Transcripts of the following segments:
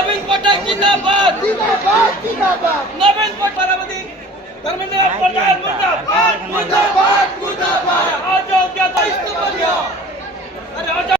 नवीन पटनायक जिंदाबाद जिंदाबाद जिंदाबाद नवीन पटनायक धर्मेंद्र प्रधान मुर्दाबाद मुर्दाबाद मुर्दाबाद अयोग्यता इस्तीफा दिया अरे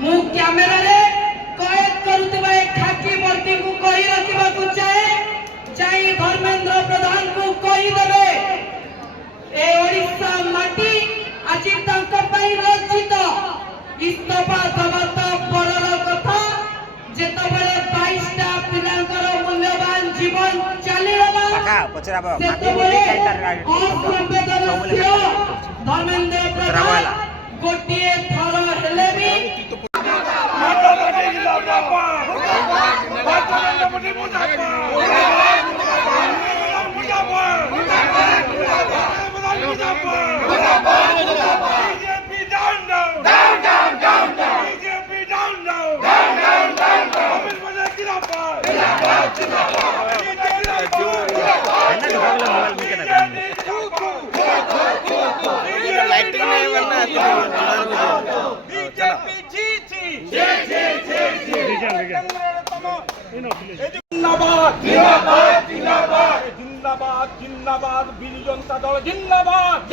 मु कैमेरा रे कैद करुवा खाकी मूर्ति को कही रखा चाहे जाई धर्मेंद्र प्रधान को कही देवे ए ओडिशा माटी आज लज्जित इस्तफा दबा तो बड़र कथा जेतबेले 22टा पिलांकर मूल्यवान जीवन चलीगला धर्मेंद्र प्रधान गोटे थर हेले भी जिंदाबाद जिंदाबाद जिंदाबाद जिंदाबाद बिजु जनता दल जिंदाबाद